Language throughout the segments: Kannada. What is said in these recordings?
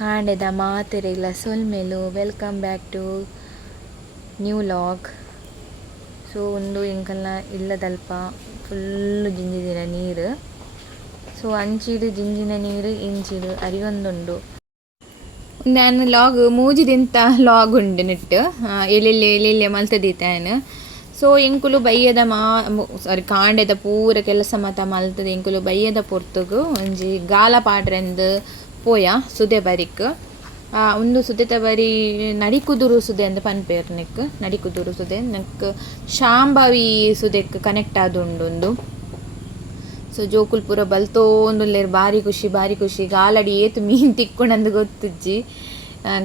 ಕಾಂಡೆದ ಮಾತೆರೆಗ್ಲ ಸೊಲ್ಮೆಲು welcome back to new log. So ಒಂದು ಎಂಕಲ್ನ ಇಲ್ಲದಲ್ಪ ಫುಲ್ಲು ಜಿಂಜಿದಿನ ನೀರು. ಸೊ ಅಂಚಿಡು ಜಿಂಜಿನ ನೀರು ಇಂಚಿಡು ಅರಿಯೊಂದುಂಡು. ನಾನು ಲಾಗ್ ಮೂಜಿದಿಂತ ಲಾಗ್ ಉಂಡು ನೆಟ್ಟು ಎಲ್ಲೆಲ್ಲೆ ಮಲ್ತದೀತಾನು. ಸೊ ಎಂಕುಲು ಬಯ್ಯದ ಸಾರಿ ಕಾಂಡೆದ ಪೂರ ಕೆಲಸ ಮಾತ ಮಲ್ತದ ಎಂಕುಲು ಬಯ್ಯದ ಪೊರ್ತುಗು ಒಂಜಿ ಗಾಲ ಪಾಡ್ರೆಂದು ಪೋಯ ಸುದೆ ಬರಿಕ್ ಒಂದು ಸುದೆತ ಬರಿ ನಡಿಕುದುರು ಸುದೆ ಅಂತ ಪನ್ಪೇರು ನೆಕ್ ನಡಿಕುದುರು ಸುದೆ ನೆಕ್ ಶಾಂಭವಿ ಸುದೆಕ್ ಕನೆಕ್ಟ್ ಆದುಂಡು ಒಂದು. ಸೊ ಜೋಕುಲ್ ಪೂರ ಬಲ್ತೋಂದುಲ್ಲೇರು ಭಾರಿ ಖುಷಿ ಗಾಲಡಿ ಏತು ಮೀನು ತಿಕ್ಕೊಂಡಂದು ಗೊತ್ತಿಜ್ಜಿ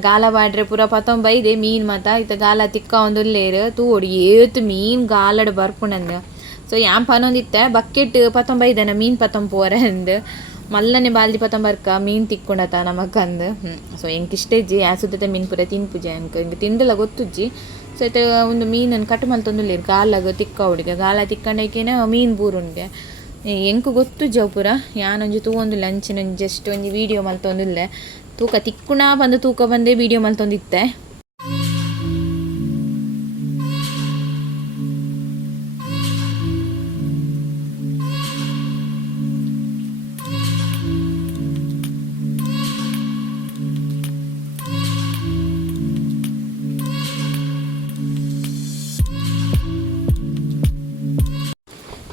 ಗಾಲ ಬಾಡ್ರೆ ಪೂರ ಪತೊಂದು ಬೈದೆ ಮೀನು ಮಾತ ಇತ್ತ ಗಾಲ ತಿಕ್ಕ ಒಂದುಲ್ಲೇರು ತೂಡಿ ಏತು ಮೀನು ಗಾಲಡ್ ಬರ್ಪುಣಂದು. ಸೊ ಯಾನ್ ಪನೊಂದಿತ್ತೆ ಬಕೆಟ್ ಪತೊಂದು ಬೈದನ ಮೀನು ಪತೊಂದು ಪೋರ ಅಂದು ಮಲ್ಲನೆ ಬಾಲ್ದಿ ಪತಂಬರ್ಕ ಮೀನು ತಿಕ್ಕೊಂಡತ ನಮಕ್ಕಂದು. ಸೊ ಎಂಕ್ ಇಷ್ಟ ಇಜ್ಜಿ ಆ ಸುದ್ದತೆ ಮೀನು ಪೂರ ತಿನ್ಪುಜಿ ಅಂಕ ಇಂಕ ತಿಂಡಲ ಗೊತ್ತುಜ್ಜಿ. ಸೊ ಆಯ್ತು ಒಂದು ಮೀನನ್ನು ಕಟ್ ಮಲ್ತೊಂದುಲ್ಲೇರು ಗಾಲಾಗ ತಿಕ್ಕ ಹುಡುಗ ಗಾಲ ತಿಕ್ಕಂಡೇಕೇನ ಮೀನು ಬೂರುಂಡೆ ಎಂಕು ಗೊತ್ತುಜ್ಜಿ ಅವು ಪೂರ ಯಾನೊಂಜಿ ತೂವೊಂದುಲ್ಲೆ ಅಂಚಿನ ಜಸ್ಟ್ ಒಂಜಿ ವೀಡಿಯೋ ಮಲ್ತೊಂದುಲ್ಲೆ ತೂಕ ತಿಕ್ಕುಣ ಬಂದು ತೂಕ ಬಂದೇ ವೀಡಿಯೋ ಮಲ್ತೊಂದಿತ್ತೆ.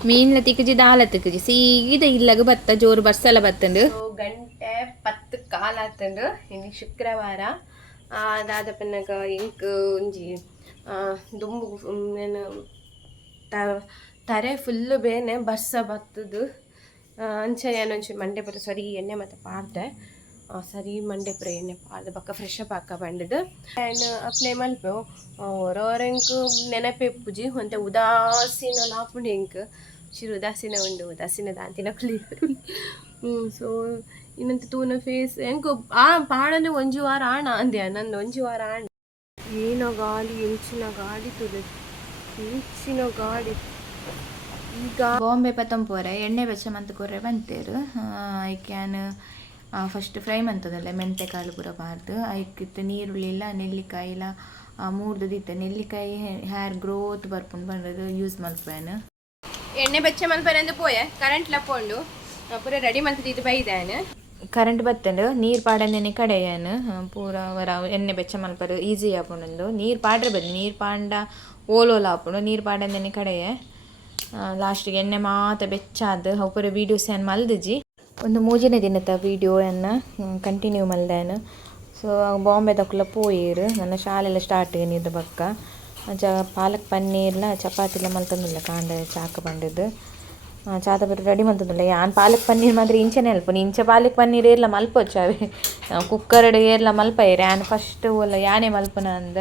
ಮೀನ್ಲ ತಿಕ್ಕಜಿ ದಾಲ ತಿಕ್ಕಜಿ ಸೀದ ಇಲ್ಲಾಗ ಬತ್ತ ಜೋರು ಬರ್ಸಲ ಬತ್ತಂಡು. ಗಂಟೆ 10 ಕಾಲ ಆತಂಡು ಇನ್ನು ಶುಕ್ರವಾರ. ಅದಾದ ಪನ್ನಗ ಎಂಕ್ ಒಂಜಿ ದುಂಬು ಏನು ತರೆ ಫುಲ್ಲು ಬೇನೆ ಬರ್ಸ ಬತ್ತದು ಅಂಚ ಏನೊಂಚಿ ಮಂಡೆ ಪುರ ಸರಿ ಎಣ್ಣೆ ಮತ್ತು ಪಾಡ್ದೆ ಸರಿ ಮಂಡೆ ಪುರ ಎಣ್ಣೆ ಪಾಡ್ದು ಬಕ್ಕ ಫ್ರೆಶ್ ಅಪ್ ಹಾಕ ಬಂಡದು ಆ್ಯಂಡ್ ಅಪ್ಲೈ ಮಲ್ಪೆವು ಹೊರವರೆಂಕ್ ನೆನಪೆ ಪುಜಿ ಒಂತೆ ಉದಾಸೀನ ಲಾಪುಂಡು ಎಂಕ್ ಚಿರು ಉದಾಸೀನ ಉಂಡು ಉದಾಸೀನ ದಾಂತಿನ ಕುಲಿಯರು. ಸೊ ಇನ್ನಂತ ತೂನ ಫೇಸ್ ಎಂಕ್ ಪಾಡನೆ ಒಂಜಿ ವಾರ ಆಣ ಅಂದೆ ನಂದು ಒಂಜಿ ವಾರ ಆಣ ಏನೋ ಗಾಳಿ ಇಂಚಿನ ಗಾಡಿ ತುಳು ಇಂಚಿನ ಗಾಡಿ. ಈಗ ಬಾಂಬೆ ಪತ್ತಂಪೋರೆ ಎಣ್ಣೆ ಬೆಚ್ಚ ಮಂತ್ ಕೊರ್ರೆ ಬಂತೇರು ಐಕ್ಯಾನ್ ಫಸ್ಟ್ ಫ್ರೈ ಮಂತದಲ್ಲ ಮೆಂತೆ ಕಾಳು ಪೂರ ಬಾರ್ದು ಐಕಿತ್ತು ನೀರುಳ್ಳಿ ಇಲ್ಲ ನೆಲ್ಲಿಕಾಯಿ ಇಲ್ಲ ಮೂರ್ದು ದಿತ್ತೆ ನೆಲ್ಲಿಕಾಯಿ ಹೇರ್ ಗ್ರೋತ್ ಬರ್ಪುಂಡು ಬಂದದ್ದು ಯೂಸ್ ಮಲ್ಪೇನು ಎಣ್ಣೆ ಬೆಚ್ಚ ಮಲ್ಪೇನೆಂದು ಪೋಯೆ ಕರೆಂಟ್ ಲಪ್ಪೊಂಡು ಪೂರ ರೆಡಿ ಮಲ್ತಿದ್ದು ಬೈದಾನು ಕರೆಂಟ್ ಬತ್ತಂಡು ನೀರು ಪಾಡಂದೇನೆ ಕಡೆಯೇನು ಪೂರ ವರ ಎಣ್ಣೆ ಬೆಚ್ಚ ಮಲ್ಪರು ಈಸಿ ಆಪುಂಡು ನೀರು ಪಾಡ್ರೆ ಬನ್ನಿ ನೀರು ಪಾಂಡ ಓಲೋಲ ಆಪುಂಡು ನೀರು ಪಾಡಂದೇನೆ ಕಡೆಯೇ ಲಾಸ್ಟಿಗೆ ಎಣ್ಣೆ ಮಾತ ಬೆಚ್ಚಾದ ಅವು ಪೂರ ವೀಡಿಯೋಸ್ ಏನು ಮಲ್ದಿಜಿ ಒಂದು ಮೂಜಿನೇ ದಿನದ ವೀಡಿಯೋಯನ್ನು ಕಂಟಿನ್ಯೂ ಮಲ್ದಾನು. ಸೊ ಬಾಂಬೆ ತಕ್ಕಲ ಪೋಯೇರು ನನ್ನ ಶಾಲೆಲ್ಲ ಸ್ಟಾರ್ಟ್ ಏನಿದ್ದು ಬಕ್ಕ ಪಾಲಕ್ ಪನ್ನೀರ್ಲ ಚಪಾತಿಲ ಮಲ್ತಂದಿಲ್ಲ ಕಾಂಡ ಚಾಕ ಬಂದಿದ್ದು ಚಾತ ಬರ ರೆಡಿ ಮಲ್ತಂದಿಲ್ಲ ಯಾನ್ ಪಾಲಕ್ ಪನ್ನೀರ್ ಮಾತ್ರ ಇಂಚೆನೆ ಅಲ್ಪ ಇಂಚ ಪಾಲಕ್ ಪನ್ನೀರ್ ಏರ್ಲ ಮಲ್ಪೊಚ್ಚಾವೆ ಕುಕ್ಕರ್ಡ್ ಏರ್ಲ ಮಲ್ಪ ಏರಿ ಯಾನ್ ಫಸ್ಟ್ ಒಲ್ಲ ಯಾನೇ ಮಲ್ಪನ ಅಂದ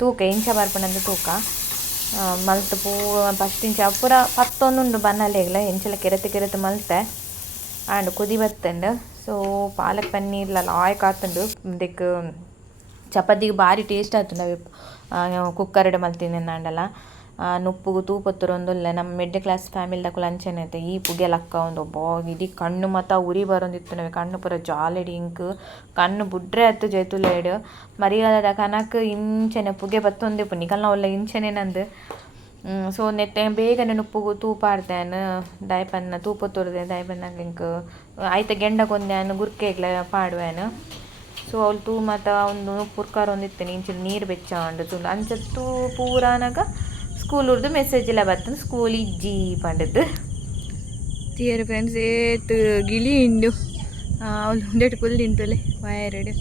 ತೂಕ ಇಂಚ ಬರ್ಪನಂದು ತೂಕ ಮಲ್ತು ಪೂ ಫಸ್ಟ್ ಇಂಚ ಪೂರ 11 ಉಂಡು ಬನ್ನಲೆಗ್ಲ ಇಂಚಲ ಕೆರೆತು ಮಲ್ತೆ ಆಂಡ್ ಕುದಿ ಬತ್ತಂಡು. ಸೊ ಪಾಲಕ್ ಪನ್ನೀರ್ಲ ಲಾಯಕ್ ಆತಂಡು ಇದಕ್ಕೆ ಚಪಾತಿಗೆ ಭಾರಿ ಟೇಸ್ಟ್ ಆತುಂಡು ಅವು ಕುಕ್ಕರ್ಡ್ ಮಲ್ತೀನಿ ಅಂಡಲ್ಲ ನುಪ್ಪುಗು ತೂಪತ್ತರೊಂದುಲ್ಲೆ ನಮ್ಮ ಮಿಡ್ಲ್ ಕ್ಲಾಸ್ ಫ್ಯಾಮಿಲಿದಾಗ ಲಂಚನೆ ಐತೆ ಈ ಪುಗೆ ಲಕ್ಕ ಒಂದು ಒಬ್ಬ ಇಡೀ ಕಣ್ಣು ಮತ್ತು ಉರಿ ಬರೋಂದಿತ್ತು ನಾವು ಕಣ್ಣು ಪೂರ ಜಾಲೆಡಿ ಇಂಕ್ ಕಣ್ಣು ಬುಡ್ರೆ ಹತ್ತು ಜೈತುಲೇಡು ಮರಿಗಾಲದ ಕನಕ ಇಂಚನೆ ಪುಗೆ ಬತ್ತೊಂದೆ ನಿಕಲ್ನ ಒಳ್ಳೆ ಇಂಚನೆ ನಂದು. ಸೊ ನೆಟ್ಟೆ ಬೇಗನೆ ನುಪ್ಪುಗು ತೂಪಾಡ್ತೇನೆ ದಯಪನ್ನ ತೂಪ ತೋರ್ದೆ ದಯಪನ್ನಾಗ ಇಂಕ್ ಆಯ್ತ ಗೆಂಡಕೊಂದೇನು ಗುರ್ಕೆಗ್ಲ ಪಾಡುವೇನು. ಸೊ ಅವ್ಳು ತೂ ಮತ್ತು ಒಂದು ಪುರ್ಕಾರ ಒಂದಿತ್ತೇನೆ ಇಂಚಿನ ನೀರು ಬೆಚ್ಚ ಉಂಡು ತುಳು ಅಂಚತ್ತು ಪೂರಾನಾಗ ಸ್ಕೂಲ್ ಉರ್ದು ಮೆಸೇಜ್ ಎಲ್ಲ ಬರ್ತದೆ ಸ್ಕೂಲ್ ಇಜ್ಜಿ ಪಂಡದ್ದು ತೀಯರ್ ಫ್ರೆಂಡ್ಸ್ ಏತು ಗಿಳಿ ಉಂಡು ಅವಳು ಒಂದೆಟ್ಟು ಕುಲ್ ತಿಂತಲೆ ವಯರಡು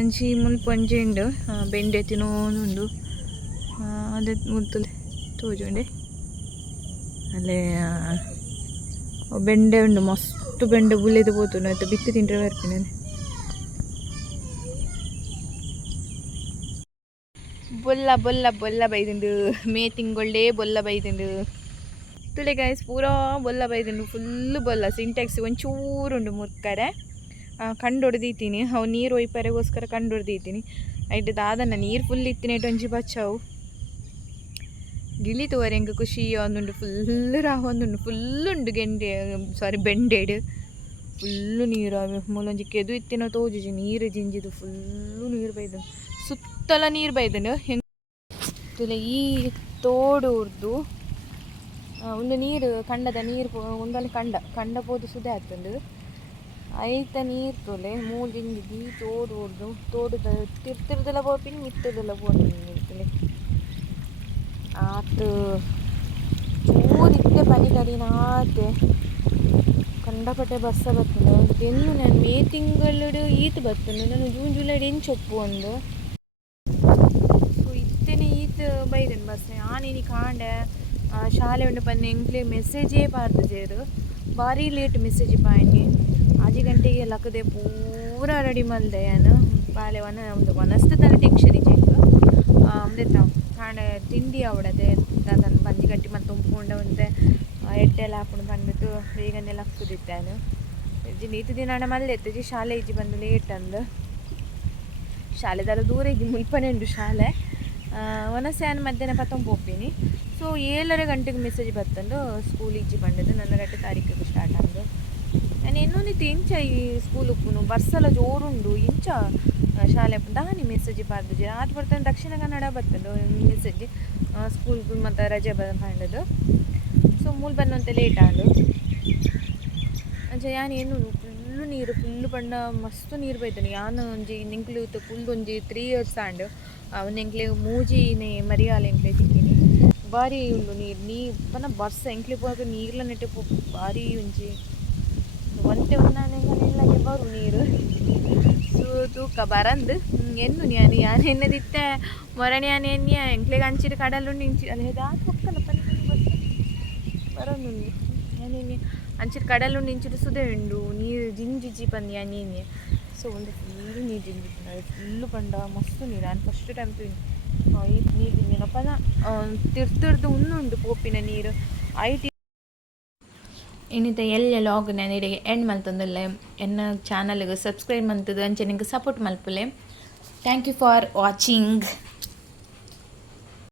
ಒಂಜಿ ಮುಲ್ಪ ಒಂಜಿ ಉಂಡು ಬೆಂಡೆ ತಿನ್ನೋನುಂಡು ಅದೇ ಮುಲ್ತಲೆ ತೋಜುಂಡೆ ಅಲ್ಲೇ ಬೆಂಡೆ ಉಂಡು ಮಸ್ತ್ ಬೆಂಡೆ ಬುಲೆದು ಪೋತುಂಡು ಆಯ್ತು ಬಿತ್ತು ತಿಂಡ್ರೆ ಬರ್ತೀನಿ ಬೊಲ್ಲ ಬೈದುಂಡು ಮೇ ತಿಂಗೊಳ್ಳೆ ಬೊಲ್ಲ ಬೈದುಂಡು ತುಳೆ ಗಾಯ್ಸ್ ಪೂರಾ ಬೊಲ್ಲ ಬೈದುಂಡು ಫುಲ್ಲು ಬೊಲ್ಲ ಸಿಂಟ್ಯಾಕ್ಸ್ ಒಂಚೂರುಂಡು ಮುರ್ಕರೆ ಕಂಡು ಹೊಡೆದೀತೀನಿ ಅವು ನೀರು ಒಯ್ಪರೆಗೋಸ್ಕರ ಕಂಡು ಹೊಡೆದೀತೀನಿ ಐಟ್ ದಾದನ ನೀರು ಫುಲ್ ಇತ್ತಿನ ಒಂಜಿ ಬಚ್ಚಾವು ಗಿಳಿ ತೋರೆ ಹೆಂಗೆ ಖುಷಿ ಒಂದುಂಡು ಫುಲ್ಲು ರಾಹೊಂದುಂಡು ಫುಲ್ಲುಂಡು ಗೆಂಡೆ ಸಾರಿ ಬೆಂಡೆಡು ಫುಲ್ಲು ನೀರು ಮೂಲೊಂಜಿ ಕೆದು ಇತ್ತಿನ ತೋಜುಜಿ ನೀರು ಜಿಂಜಿದು ಫುಲ್ಲು ನೀರು ಬೈದು ಸುತ್ತಲ ನೀರು ಬೈದನು ಹೆಂಗೆ ಈ ತೋಡು ಉರ್ದು ಒಂದು ನೀರು ಕಂಡದ ನೀರು ಒಂದಲ್ಲಿ ಕಂಡ ಪೋದು ಸುದೆ ಆಗ್ತಂಡು ಐತ ನೀರು ತೊಲೆ ಮೂಲು ಜಿಂಜಿದು ತೋಡು ಉರ್ದು ತೋಡು ತಿರ್ತಿರ್ದೆಲ್ಲ ಪೋಪಿನಿ ಮಿತ್ತದೆಲ್ಲ ಪೋದು ನೀರು ತೊಲೆ ಆತು ಚೂರಿತ್ತೆ ಪನಿ ಕಡಿನಾತೆ ಕಂಡಪಟ್ಟೆ ಬಸ್ಸ ಬರ್ತದೆ ಎನ್ನು ನಾನು ಮೇ ತಿಂಗಳು ಈತ ಬರ್ತದೆ ನಾನು ಜೂನ್ ಜುಲೈ ಎಂಚೊಪ್ಪು ಒಂದು ಸೊ ಇತ್ತೇನೆ ಈತ ಬೈದನು ಬಸ್ ಆನೇನಿ ಕಾಂಡೆ ಶಾಲೆ ಉಂಡು ಪನ್ನೆ ಎಂಕ್ಲೆ ಮೆಸೇಜೇ ಪಾರ್ದು ಜೇರು ಭಾರಿ ಲೇಟ್ ಮೆಸೇಜ್ ಪಾಯನಿ 6 ಗಂಟೆಗೆ ಲಕ್ಕದೆ ಪೂರ ರೆಡಿ ಮಲ್ದೆ ನಾನು ಬಾಳೆ ಒಂದು ಮನಸ್ತು ತನ ಟೆನ್ಷನ್ ಇಜ್ಜೆಂಗ ಅಂದೆತ್ತ ಕಾಂಡೆ ತಿಂಡಿ ಅವಡದೆ ಅದನ್ನು ಬಂದಿ ಗಟ್ಟಿ ಮತ್ತು ತುಂಬಿಕೊಂಡ ಒಂದೆ ಎಡ್ಡೆಲ್ಲ ಹಾಕೊಂಡು ಬಂದ್ಬಿಟ್ಟು ಬೇಗನೆ ಲಕ್ಕುದಿತ್ತಾನು ನೀತು ದಿನ ಮಲ್ಲೆ ಎತ್ತಜಿ ಶಾಲೆ ಇಜ್ಜಿ ಬಂದು ಲೇಟ್ ಅಂದು ಶಾಲೆದಲ್ಲ ದೂರ ಇಜ್ಜಿ ಮುಲ್ಪನೆ ಉಂಡು ಶಾಲೆ ಒನಸ್ಯಾನ ಮಧ್ಯಾಹ್ನ ಪತ್ತೊಂದು ಹೋಗ್ತೀನಿ ಸೊ 7 ಗಂಟೆಗೆ ಮೆಸೇಜ್ ಬರ್ತಂದು ಸ್ಕೂಲ್ ಇಜ್ಜಿ ಬಂದದ್ದು 4 ತಾರೀಕಿಗೆ ಸ್ಟಾರ್ಟ್ ಅಂದು ನಾನು ಇನ್ನೊಂದಿತ್ತು ಇಂಚ ಈ ಸ್ಕೂಲ್ ಉಪ್ಪುನು ಬಸ್ಸೆಲ್ಲ ಜೋರುಂಡು ಇಂಚ ಶಾಲೆ ದಾನಿ ಮೆಸೇಜ್ ಪಾರ್ದು ಅದು ಬರ್ತಾನೆ ದಕ್ಷಿಣ ಕನ್ನಡ ಬರ್ತಂಡು ಮೆಸೇಜ್ ಸ್ಕೂಲ್ಗೆ ಮತ್ತು ರಜೆ ಬಂದದ್ದು ಸೊ ಮೂಲ ಬಂದಂತೆ ಲೇಟ್ ಆದು ಅಂಚೆ ಯಾನು ಏನು ಫುಲ್ಲು ಪಂಡ ಮಸ್ತ್ ನೀರು ಬೈತಾನೆ ಯಾನು ಒಂಜಿ ನಿಂಕ್ಲು ಫುಲ್ದೊಂಜಿ 3 years ಆಂಡ್ ಅವನ ಎಂಕ್ಲೆ ಮೂಜಿನೇ ಮರಿಯಾಲ ಎಂಕ್ಲೆ ತಿಕ್ಕಿನಿ ಭಾರಿ ಉಂಡು ನೀರು ಪನ ಬರ್ಸ ಎಂಕ್ಲೆ ಪೋಗ ನೀರ್ಲ ನೆಟ್ಟೆ ಪೋ ಭಾರಿ ಒಂಜಿ ಒಂತೆ ಒಂದಾನೆಲ್ಲಗೆ ಬರು ನೀರು ಸೊ ತೂಕ ಬರಂದು ಎನ್ನು ಯಾನು ಎನ್ನದಿತ್ತೆ ಮೊರಣಿ ಯಾನು ಎನ್ನಿಯ ಎಂಕ್ಲೆಗೆ ಅಂಚಿರು ಕಡಲುಂಡು ಇಂಚಿ ಅಲ್ಲಿ ಅದು ಹೊಕ್ಕಲ್ಲ ಪನಿ ಬಸ್ ಬರೋದು ಯಾನೇನೆ ಅಂಚಿರು ಕಡಲುಂಡು ಇಂಚಿರು ಸುದೆ ಉಂಡು ನೀರು ಜಿಂಜಿಜಿ ಪಂದು ಯಾನೇನೆ ಸೊ ಒಂದು ಫುಲ್ಲು ನೀರು ಜಿಂಜಿ ಫುಲ್ಲು ಪಂಡ ಮಸ್ತ್ ನೀರು ನಾನು ಫಸ್ಟ್ ಟೈಮ್ ಈ ನೀರು ಜಿಂಜಿನಪ್ಪನ ತಿರ್ತಿರ್ದು ಉಂಡು ಪೋಪಿನ ನೀರು ಐಟಿ ಇನ್ನಿತ ಎಲ್ಲ ಲಾಗ್ ನಾನು ಇಡೆಗೆ ಎಂಡ್ ಮಲ್ತಂದಲ್ಲ ಎನ್ನ ಚಾನಲ್ಗೆ ಸಬ್ಸ್ಕ್ರೈಬ್ ಮಂತದ್ದು ಅಂಚೆ ನಿಂಗೆ ಸಪೋರ್ಟ್ ಮಲ್ಪಲೆ ಥ್ಯಾಂಕ್ ಯು ಫಾರ್ ವಾಚಿಂಗ್.